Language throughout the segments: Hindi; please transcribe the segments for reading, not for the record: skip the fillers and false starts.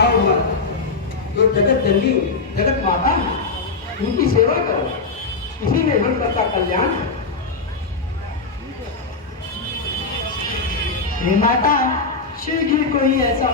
आओ मत, जो जगत जननी जगत माता है उनकी सेवा करो, इसी में हम सबका कल्याण है। हे माता, शीघ्र कोई ऐसा,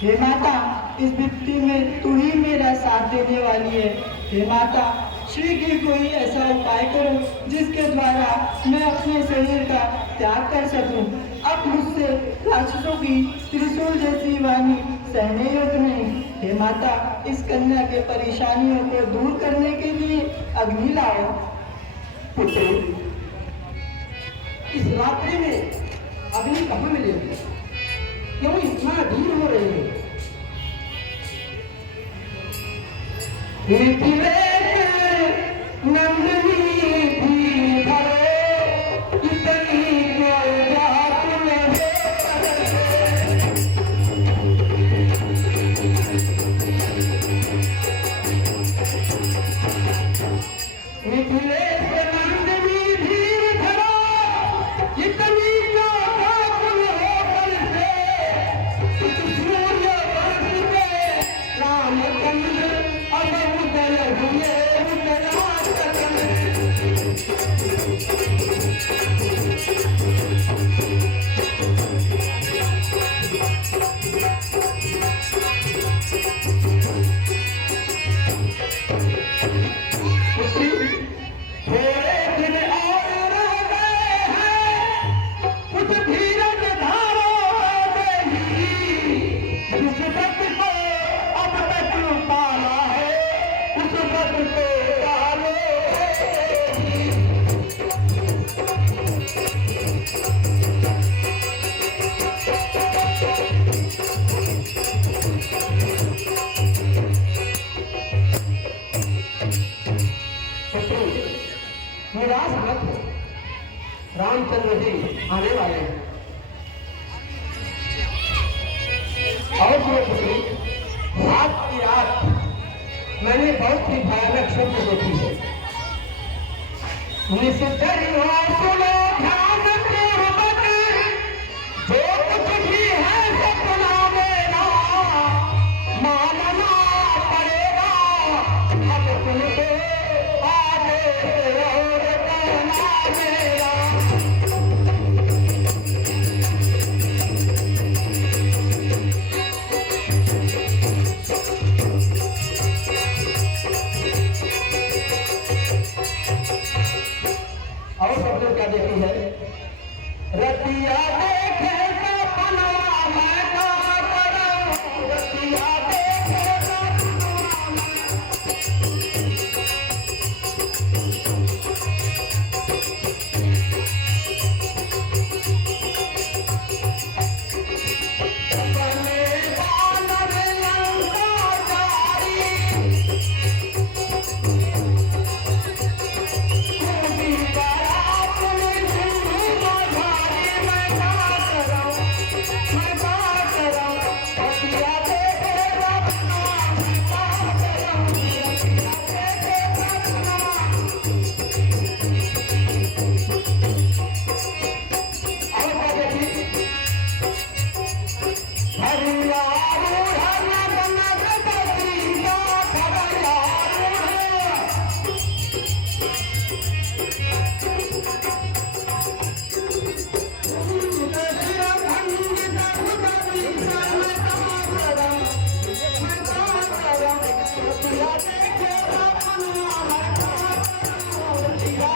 हे माता, इस विपत्ति में तू ही मेरा साथ देने वाली है। हे माता, शीघ्र कोई ऐसा उपाय करो जिसके द्वारा मैं अपने शरीर का त्याग कर सकूं। अब मुझसे राक्षसों की त्रिशूल जैसी वाणी सहने योग्य नहीं। हे माता, इस कन्या के परेशानियों को दूर करने के लिए अग्नि लाओ। पुत्र, इस रात्रि में अग्नि कहाँ मिलेगी? क्यों इतना धीर हो रही है? नंदनी भी धरो, इतनी बात मेरे मिथिलेश नंदनी भी धरो, इतनी बात मेरे से सूर्य वंश में रामचंद्र अब उदय हुए निराश मत हो, रामचंद्र जी आने वाले हैं। और पुत्री, रात की रात मैंने बहुत ही भयानक स्वप्न देखी है। निश्चय सुनो ध्यान पूर्वक, जो कुछ भी है सपना मेरा मानना पड़ेगा। अब तुमको आगे और कहना मेरा। और सब लोग क्या देखती है? रतिया देखे सपना मैं क्या करूं, रतिया देखे सपना अपने बानर लंका जारी, खूबी बारात में झूमी बधाई। मैं बात कराऊं, रतिया देखे सपना मैं बात कराऊं, रतिया देखे सपना। और क्या देखी? हरिया रूढ़ नगनग बद्रीना खड़या रूढ़, सुदर्शन भंगित भुजबीना मैं बात कराऊं, रतिया देखे सपना मैं बात कराऊं, रतिया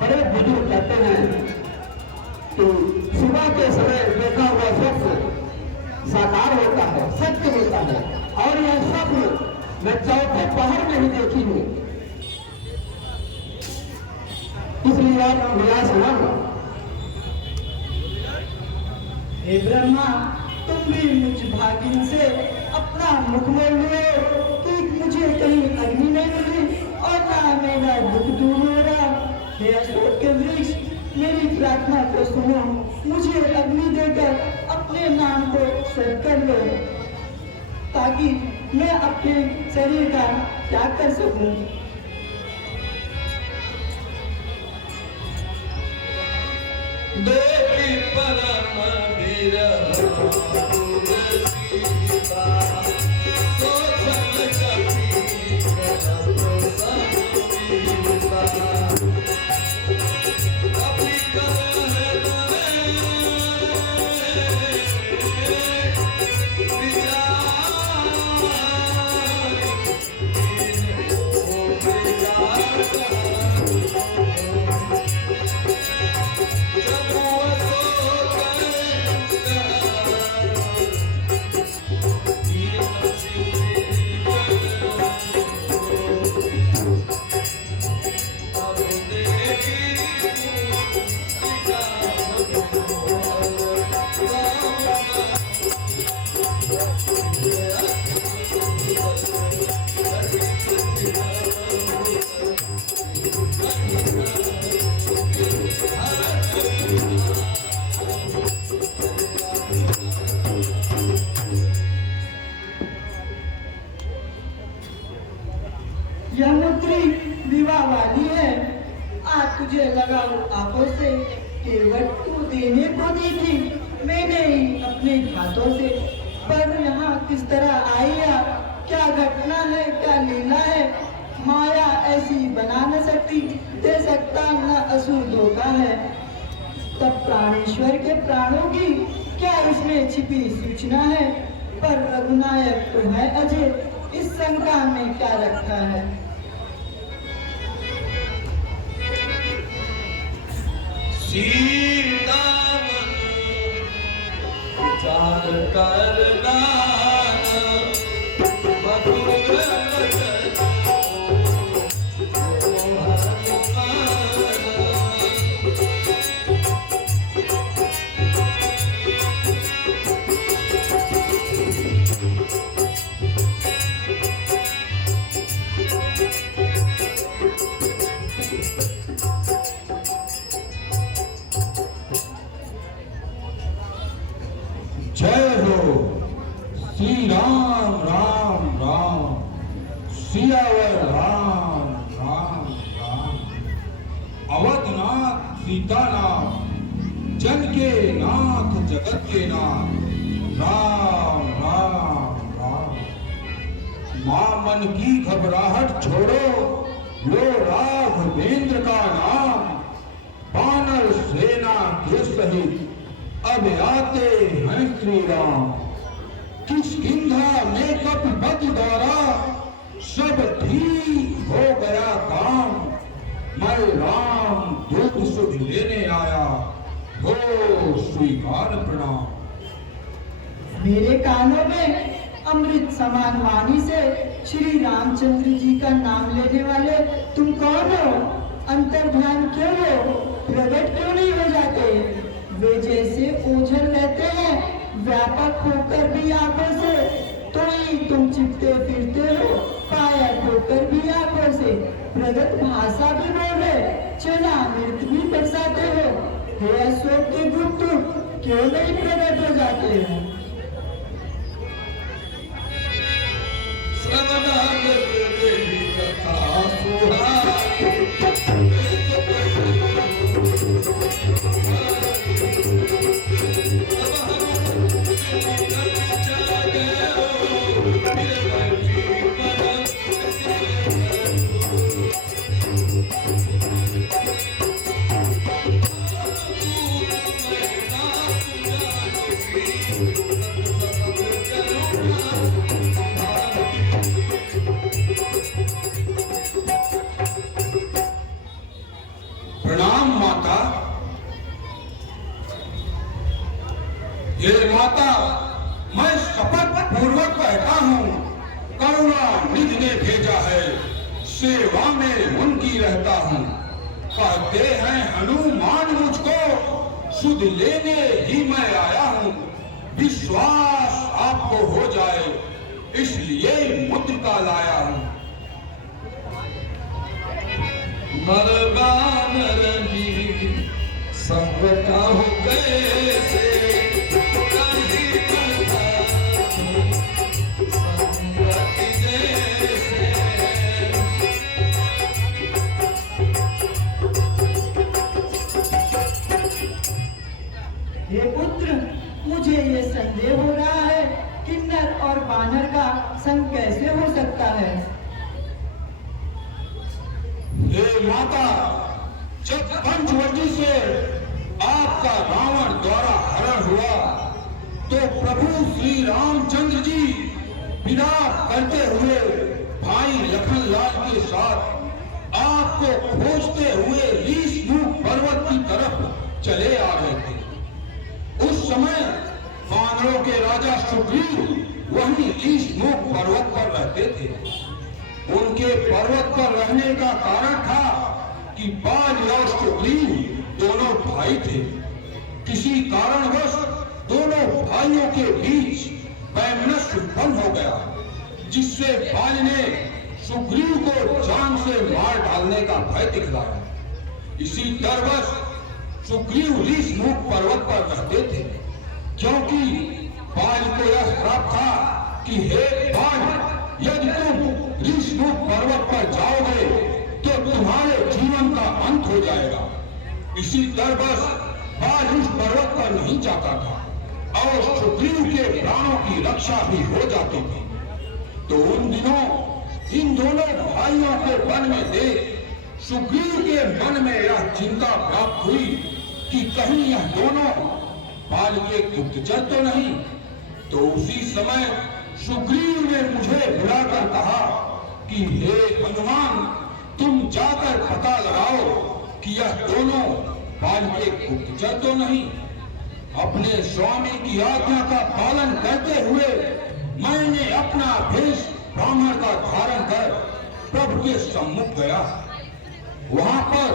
बड़े बुजुर्ग कहते हैं कि सुबह के समय देखा हुआ स्वप्न साकार होता है, सत्य होता है। और यह स्वप्न मैं चौथे पहर में ही देखी हूँ। इसलिए आप मिला सनम। हे ब्रह्मा, तुम भी मुझ भागिन से अपना मुख मोड़ लो कि मुझे कहीं अग्नि नहीं मिली और ना मेरा दुख दूर हो रहा। हे अशोक के वृक्ष, मेरी प्रार्थना को सुनो, मुझे अग्नि देकर अपने नाम को सर कर लो ताकि मैं अपने शरीर का त्याग कर सकूं। देवी परम विरह सीता सोचन कभी करब संगीता कभी करहन यह मुद्री विवाह वाली है। आज तुझे लगाओ आंखों से, केवट तू देने को दी थी मैंने ही अपने हाथों से। पर यहाँ किस तरह आई या क्या घटना है, क्या लीला है? माया ऐसी बना न सकती, दे सकता न असुर धोखा है। तब प्राणेश्वर के प्राणों की क्या इसमें छिपी सूचना है? पर रघुनायक तो है अजय, इस शंका में क्या रखा है? सीता विचार करना जय हो श्री राम राम राम, सियावर राम राम राम। अवधनाथ सीतानाथ, जन के नाथ जगत के नाथ, राम राम राम। मां मन की घबराहट छोड़ो, लो राघवेंद्र का नाम। वानर सेना के सहित अब आते हैं श्री राम। किष्किंधा में कपिपत द्वारा सब ठीक हो गया काम। मैं राम दूत सुध लेने आया, हो स्वीकार प्रणाम। मेरे कानों में अमृत समान वाणी से श्री रामचंद्र जी का नाम लेने वाले तुम कौन हो? अंतर्ध्यान क्यों हो? प्रकट क्यों नहीं हो जाते? वे जैसे ओझल रहते हैं व्यापक होकर भी आंखों से, तो ही तुम चिपते फिरते हो कायक होकर भी आंखों से। प्रगट भाषा भी बोल रहे, चला मृत भी बरसाते हो। हे अशोक के गुप्त, क्यों नहीं प्रकट हो जाते हो? कथा सुहाई प्रणाम माता। ये माता, मैं शपथ पूर्वक कहता हूँ, करुणा निधि ने भेजा है, सेवा में उनकी रहता हूँ। कहते हैं हनुमान मुझको सुध लेने ही मैं आया हूँ। विश्वास आपको हो जाए इसलिए मुद्रिका लाया हूँ। मरबान रही संग कहूँ कैसे कहीं बता संगति जैसे। हे पुत्र, मुझे ये संदेह हो रहा है, किन्नर और बानर का संग कैसे हो सकता है? हे माता, जब पंचवटी से आपका रावण द्वारा हरण हुआ तो प्रभु श्री रामचंद्र जी विलाप करते हुए भाई लखनलाल के साथ आपको खोजते हुए रीसमुख पर्वत की तरफ चले आ रहे थे। उस समय वानरों के राजा सुग्रीव वहीं रीसमुख पर्वत पर रहते थे। उनके पर्वत पर रहने का कारण था कि बाल और सुग्रीव दोनों भाई थे। किसी कारणवश दोनों भाइयों के बीच वैमनस्य उत्पन्न हो गया, जिससे बाल ने सुग्रीव को जान से मार डालने का भय दिखलाया। इसी डरवश सुग्रीव रीसमुख पर्वत पर रहते थे, क्योंकि बाल को यह श्राप था कि हे बाल, यदि तुम रीसमुख पर्वत पर जाओगे तो तुम्हारे जीवन का अंत हो जाएगा। इसी डरवश बाल उस पर्वत पर नहीं जाता था और सुग्रीव के प्राणों की रक्षा भी हो जाती थी। तो उन दिनों इन दोनों भाइयों को वन में देख सुग्रीव के मन में यह चिंता प्राप्त हुई कि कहीं यह दोनों बाल के गुप्तचर तो नहीं। तो उसी समय सुग्रीव ने मुझे बुलाकर कहा कि हे हनुमान, तुम जाकर पता लगाओ कि यह दोनों बाल के गुप्तचर तो नहीं। अपने स्वामी की आज्ञा का पालन करते हुए मैंने अपना भेष ब्राह्मण का धारण कर प्रभु के सम्मुख गया। वहां पर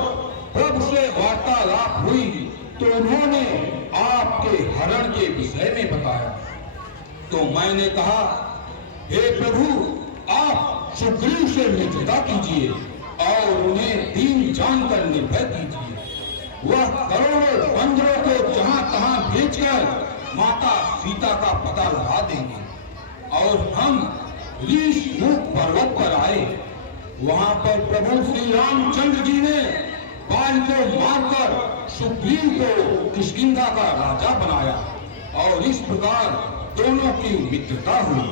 प्रभु से वार्तालाप हुई तो उन्होंने आपके हरण के विषय में बताया। तो मैंने कहा, हे प्रभु, आप सुग्रीव से मित्रता कीजिए और उन्हें दीन जानकर निर्भय कीजिए। वह करोड़ों बंदरों को जहां तहां भेजकर माता सीता का पता लगा देंगे। और हम रीसमुख पर्वत पर आए। वहां पर प्रभु श्री रामचंद्र जी ने बाल को मारकर सुग्रीव को किष्किंधा का राजा बनाया और इस प्रकार दोनों की मित्रता हुई।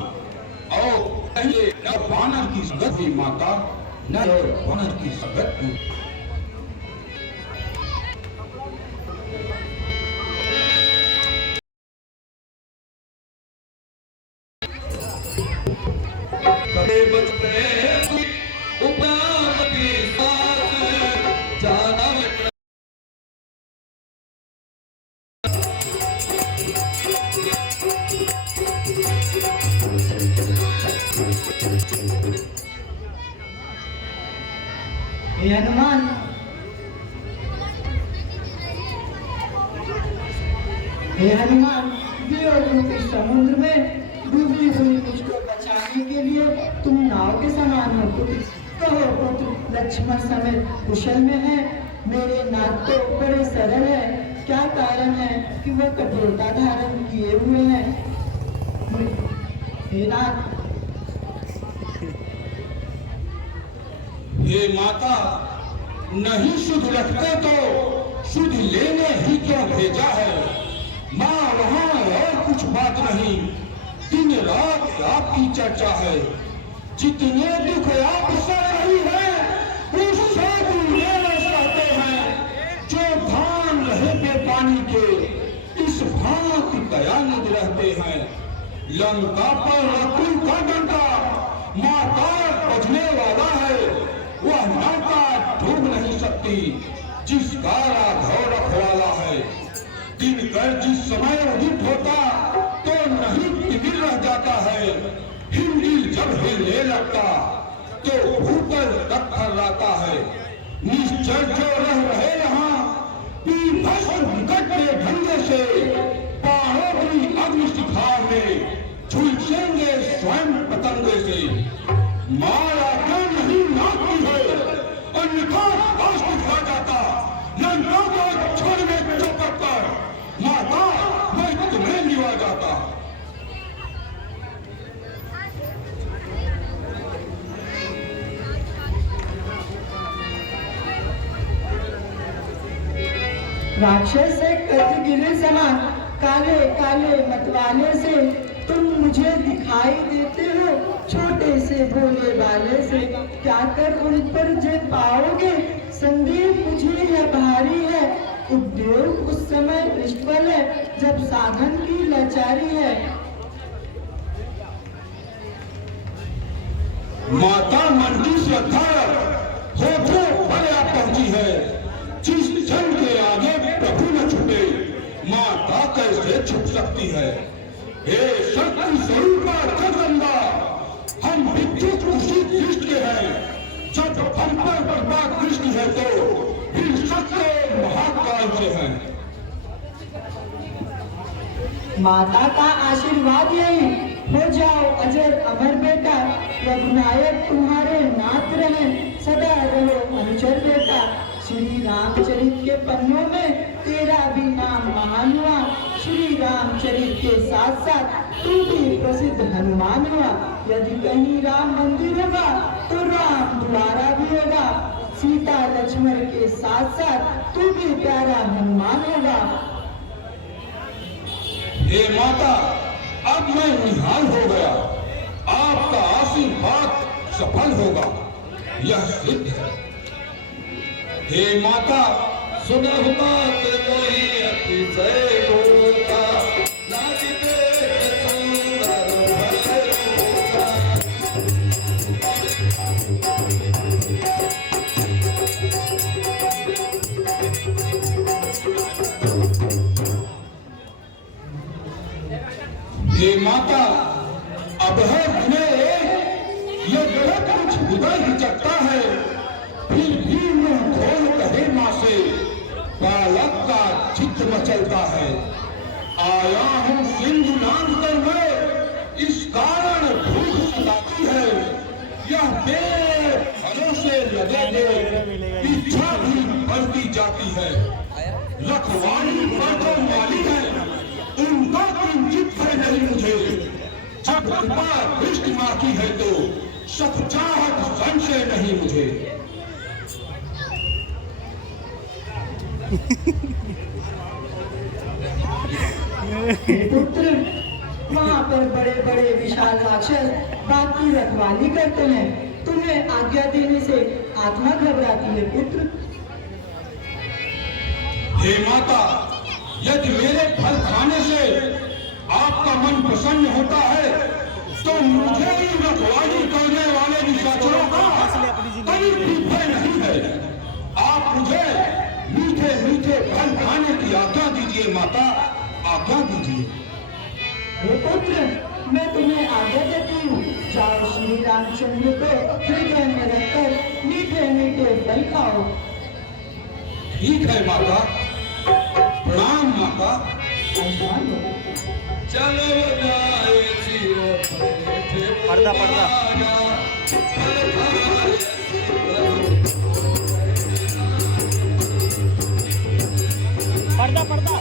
और ये न वानर की संगत हुई माता, न वानर की संगत हुई। कभी बचते उपनाम की साथ जाना हे हनुमान, हे हनुमान, वियोग रूपी समुद्र में डूबी हुई मुझको बचाने के लिए तुम नाव के समान हो पुत्र। कहो पुत्र, लक्ष्मण समेत कुशल में है? मेरे नाथ तो बड़े सरल है, क्या कारण है कि वह कठोरता धारण किए हुए हैं? हे नाथ, हे माता, नहीं शुद्ध रखते तो शुद्ध लेने ही क्यों भेजा है? माँ वहाँ और कुछ बात नहीं, दिन रात आपकी चर्चा है। जितने दुख आप सह रही है उससे भी लेना चाहते हैं। जो धान रहे बेपानी के इस भांति दयानिधि रहते हैं। लंका पर रकुल का डंडा माता बजने वाला है, वह नौका डूब नहीं सकती जिसका राघव रखवाला है। दिनकर जिस समय उदित होता तो नहीं तिमिर रह जाता है। हिंदिल जब हिलने लगता तो भूतल तक थर्राता है। निश्चर जो रह रहे यहाँ भस्म विकट के ढंगे से पहाड़ों की अग्निशिखा में झुलसेंगे स्वयं पतंगे से। माया क्यों नहीं नाचती है, अन्यथा राष्ट्र खा जाता, लंका को छोड़ने चौपट कर माता मैं तुम्हें लिवा जाता। राक्षस से कजगिरे समान काले काले मतवाले से तुम मुझे दिखाई देते हो, छोटे से भोले वाले से क्या कर उन पर जे पाओगे। संदेह मुझे यह भारी है, उद्योग उस समय निष्फल है जब साधन की लाचारी है। माता मन की श्रद्धा होठों पर आ पहुंची है, जिस जन के आगे प्रभु न छुटे माता कैसे छुप सकती है। हे शक्ति स्वरूपा जगदम्बा, हम विद्युत उसी दृष्टि के हैं, जब हम पर कृपा दृष्टि है तो फिर सत्य महाकाल से हैं। माता का आशीर्वाद यही हो जाओ अजर अमर बेटा, रघुनायक तुम्हारे नाथ रहे, सदा रहो अनुचर बेटा। श्री रामचरित के पन्नों में तेरा भी नाम महान हुआ, श्री रामचरित के साथ साथ तू भी प्रसिद्ध हनुमान हुआ। यदि कहीं राम मंदिर होगा तो राम द्वारा भी होगा, सीता लक्ष्मण के साथ साथ तू भी प्यारा हनुमान होगा। हे माता, अब मैं निहाल हो गया, आपका आशीर्वाद सफल होगा, यह सिद्ध है। हे माता सुनहु बात मोहि अतिशय होता, लाजिते सुंदर भय होता। हे माता, अब है दिने ये जगत कुछ हृदय हिचकता है, फिर भी मुंह खोल कहे माँ से बालक का चित्त मचलता है। आया हूँ सिंधु नाम कर मैं, इस कारण भूख सताती है, यह बेफलों से लगे इच्छा भी बढ़ती जाती है। रखवाली पर जो माली है उनका किंचित है नहीं मुझे, जब कृपा दृष्टि माँ की है तो सच्चाहट संशय नहीं मुझे। पुत्र, वहाँ पर बड़े बड़े विशाल राक्षस बात की रखवाली करते हैं, तुम्हें आज्ञा देने से आत्मा घबराती है पुत्र। हे माता, यदि मेरे फल खाने से आपका मन प्रसन्न होता है तो मुझे ही रखवाली करने वाले निशाचरों का कभी भी भय नहीं है। आप मुझे मीठे मीठे फल खाने की आज्ञा दीजिए माता, आज्ञा दीजिए। हे पुत्र, मैं तुम्हें आज्ञा देती हूँ, जाओ श्री रामचंद्र को हृदय में रखकर मीठे मीठे फल खाओ। ठीक है माता, प्रणाम माता। चलो जाए पर्दा पर्दा पर्दा पर्दा